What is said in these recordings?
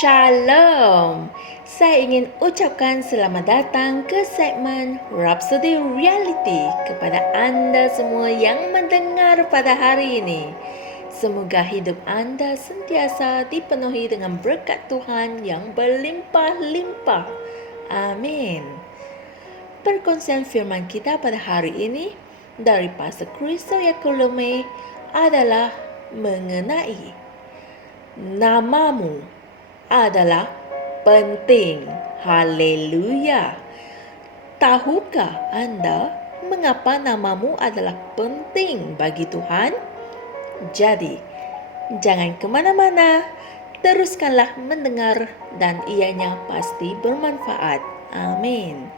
Shalom. Saya ingin ucapkan selamat datang ke segmen Rhapsody Reality kepada anda semua yang mendengar pada hari ini. Semoga hidup anda sentiasa dipenuhi dengan berkat Tuhan yang berlimpah-limpah. Amin. Perkongsian firman kita pada hari ini dari Pastor Kristo Yakulome adalah mengenai namamu adalah penting. Haleluya. Tahukah anda mengapa namamu adalah penting bagi Tuhan? Jadi, jangan kemana-mana. Teruskanlah mendengar dan ianya pasti bermanfaat. Amin.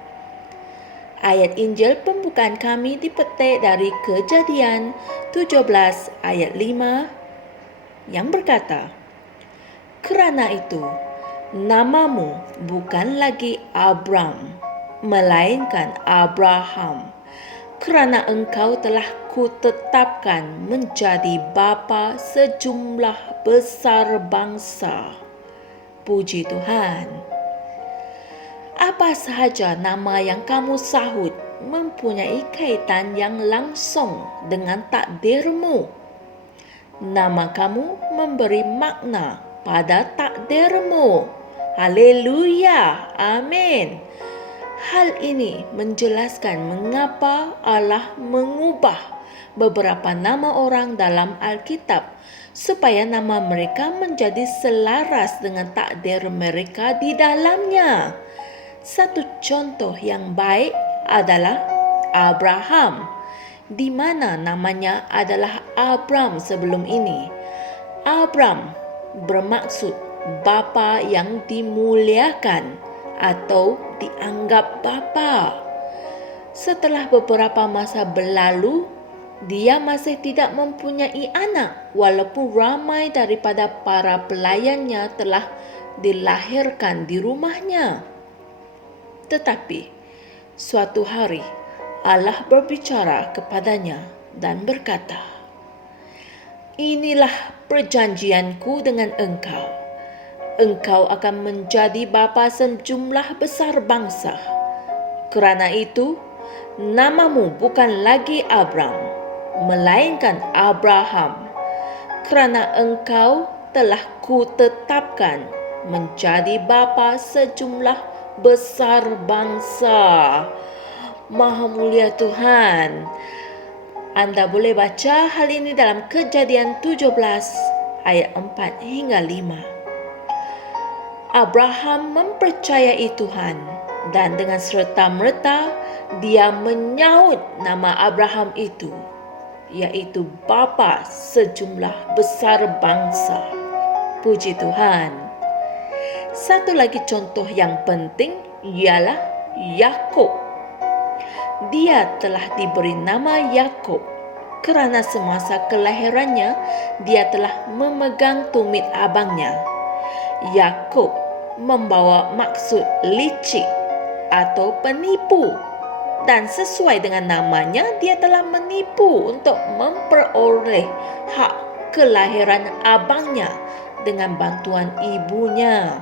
Ayat Injil pembukaan kami dipetik dari Kejadian 17 ayat 5 yang berkata, "Kerana itu, namamu bukan lagi Abram, melainkan Abraham, kerana engkau telah kutetapkan menjadi bapa sejumlah besar bangsa." Puji Tuhan. Apa sahaja nama yang kamu sahut mempunyai kaitan yang langsung dengan takdirmu. Nama kamu memberi makna pada takdirmu. Haleluya. Amin. Hal ini menjelaskan mengapa Allah mengubah beberapa nama orang dalam Alkitab supaya nama mereka menjadi selaras dengan takdir mereka di dalamnya. Satu contoh yang baik adalah Abraham, di mana namanya adalah Abram sebelum ini. Abram bermaksud bapa yang dimuliakan atau dianggap bapa. Setelah beberapa masa berlalu, dia masih tidak mempunyai anak walaupun ramai daripada para pelayannya telah dilahirkan di rumahnya. Tetapi suatu hari Allah berbicara kepadanya dan berkata, "Inilah perjanjianku dengan engkau. Engkau akan menjadi bapa sejumlah besar bangsa. Kerana itu, namamu bukan lagi Abram, melainkan Abraham, kerana engkau telah kutetapkan menjadi bapa sejumlah besar bangsa." Maha mulia Tuhan. Anda boleh baca hal ini dalam Kejadian 17 ayat 4 hingga 5. Abraham mempercayai Tuhan dan dengan serta-merta dia menyaut nama Abraham itu, iaitu bapa sejumlah besar bangsa. Puji Tuhan. Satu lagi contoh yang penting ialah Yakub. Dia telah diberi nama Yakub kerana semasa kelahirannya dia telah memegang tumit abangnya. Yakub membawa maksud licik atau penipu, dan sesuai dengan namanya dia telah menipu untuk memperoleh hak kelahiran abangnya dengan bantuan ibunya.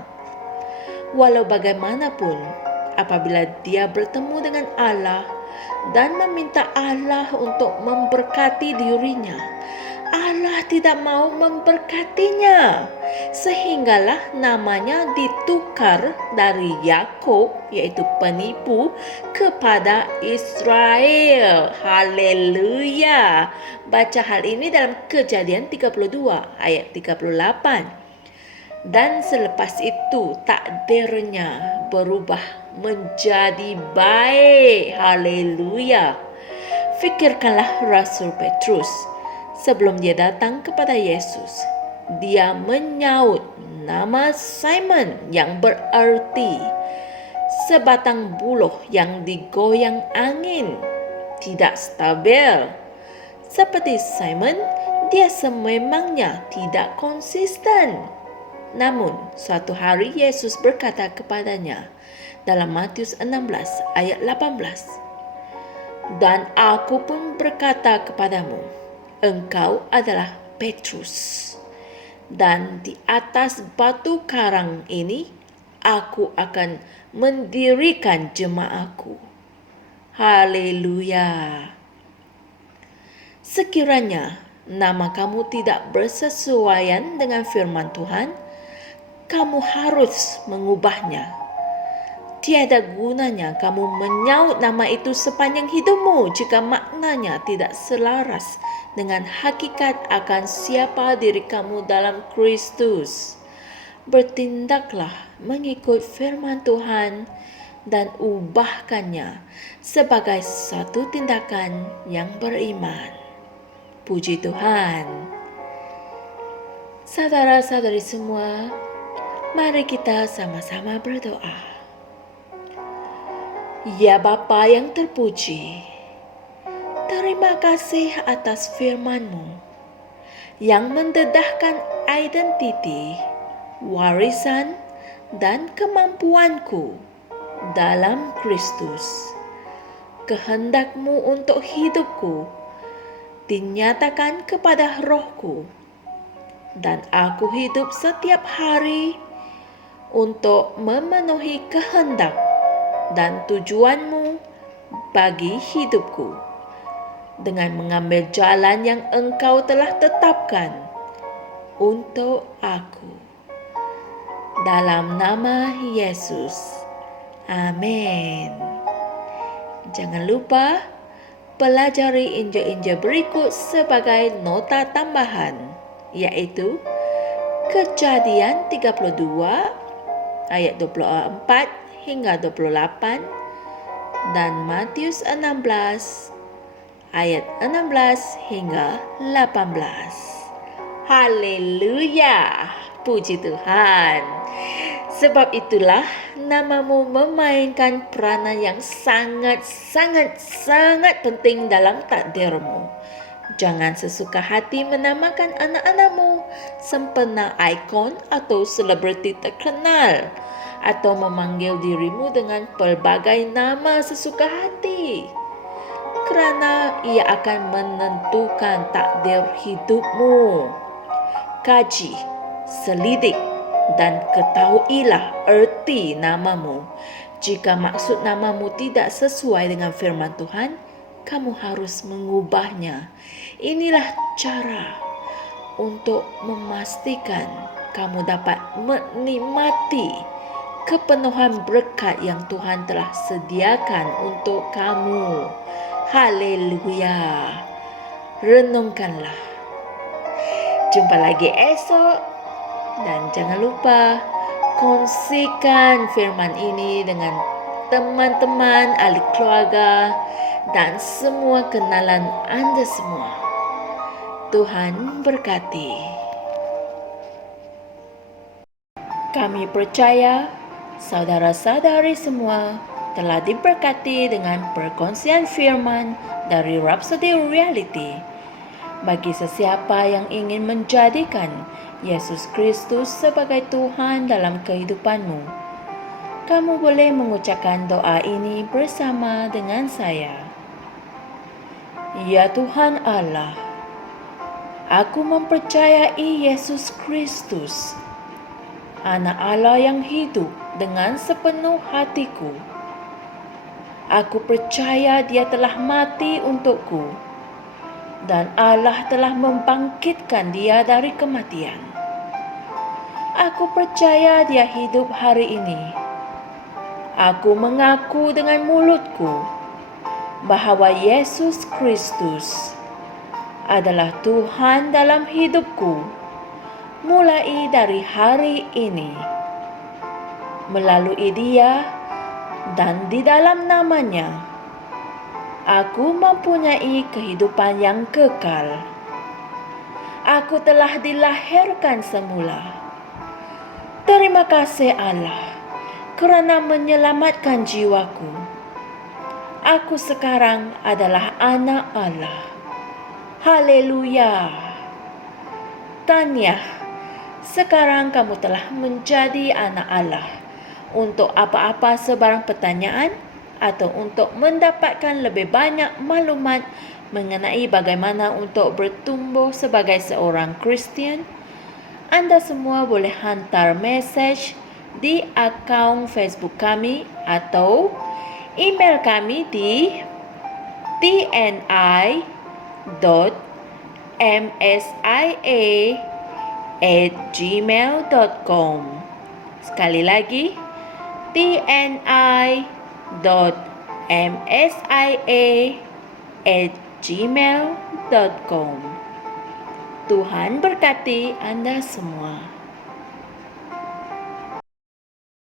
Walau bagaimanapun, apabila dia bertemu dengan Allah dan meminta Allah untuk memberkati dirinya, Allah tidak mau memberkatinya, sehinggalah namanya ditukar dari Yakub, iaitu penipu, kepada Israel. Haleluya. Baca hal ini dalam Kejadian 32 ayat 38. Dan selepas itu takdirnya berubah menjadi baik. Haleluya. Fikirkanlah Rasul Petrus sebelum dia datang kepada Yesus. Dia menyaut nama Simon yang berarti sebatang buluh yang digoyang angin, tidak stabil. Seperti Simon, dia sememangnya tidak konsisten. Namun, suatu hari Yesus berkata kepadanya dalam Matius 16 ayat 18, "Dan aku pun berkata kepadamu, engkau adalah Petrus, Dan di atas batu karang ini, aku akan mendirikan jemaahku. Haleluya. Sekiranya nama kamu tidak bersesuaian dengan firman Tuhan, kamu harus mengubahnya. Tiada gunanya kamu menyaut nama itu sepanjang hidupmu jika maknanya tidak selaras dengan hakikat akan siapa diri kamu dalam Kristus. Bertindaklah mengikut firman Tuhan dan ubahkannya sebagai satu tindakan yang beriman. Puji Tuhan. Saudara-saudari semua, mari kita sama-sama berdoa. Ya Bapa yang terpuji, terima kasih atas firman-Mu yang mendedahkan identiti, warisan, dan kemampuanku dalam Kristus. Kehendak-Mu untuk hidupku dinyatakan kepada rohku, dan aku hidup setiap hari untuk memenuhi kehendak dan tujuan-Mu bagi hidupku dengan mengambil jalan yang Engkau telah tetapkan untuk aku. Dalam nama Yesus. Amin. Jangan lupa pelajari Injil-Injil berikut sebagai nota tambahan, yaitu Kejadian 32 ayat 24 hingga 28 dan Matius 16 ayat 16 hingga 18. Haleluya, puji Tuhan. Sebab itulah namamu memainkan peranan yang sangat penting dalam takdirmu. Jangan sesuka hati menamakan anak-anakmu sempena ikon atau selebriti terkenal, atau memanggil dirimu dengan pelbagai nama sesuka hati, kerana ia akan menentukan takdir hidupmu. Kaji, selidik, dan ketahuilah erti namamu. Jika maksud namamu tidak sesuai dengan firman Tuhan, kamu harus mengubahnya. Inilah cara untuk memastikan kamu dapat menikmati kepenuhan berkat yang Tuhan telah sediakan untuk kamu. Haleluya. Renungkanlah. Jumpa lagi esok, dan jangan lupa kongsikan firman ini dengan teman-teman, ahli keluarga, dan semua kenalan Anda semua. Tuhan berkati. Kami percaya saudara-saudari semua telah diberkati dengan perkongsian firman dari Rhapsody Reality. Bagi sesiapa yang ingin menjadikan Yesus Kristus sebagai Tuhan dalam kehidupanmu, kamu boleh mengucapkan doa ini bersama dengan saya. Ya Tuhan Allah, aku mempercayai Yesus Kristus, Anak Allah yang hidup dengan sepenuh hatiku. Aku percaya Dia telah mati untukku, dan Allah telah membangkitkan Dia dari kematian. Aku percaya Dia hidup hari ini. Aku mengaku dengan mulutku bahawa Yesus Kristus adalah Tuhan dalam hidupku mulai dari hari ini. Melalui Dia dan di dalam nama-Nya, aku mempunyai kehidupan yang kekal. Aku telah dilahirkan semula. Terima kasih Allah kerana menyelamatkan jiwaku. Aku sekarang adalah anak Allah. Haleluya. Tahniah, sekarang kamu telah menjadi anak Allah. Untuk apa-apa sebarang pertanyaan atau untuk mendapatkan lebih banyak maklumat mengenai bagaimana untuk bertumbuh sebagai seorang Kristian, Anda semua boleh hantar message di akaun Facebook kami atau email kami di tni.msia@gmail.com. Sekali lagi, tni.msia@gmail.com. Tuhan berkati Anda semua.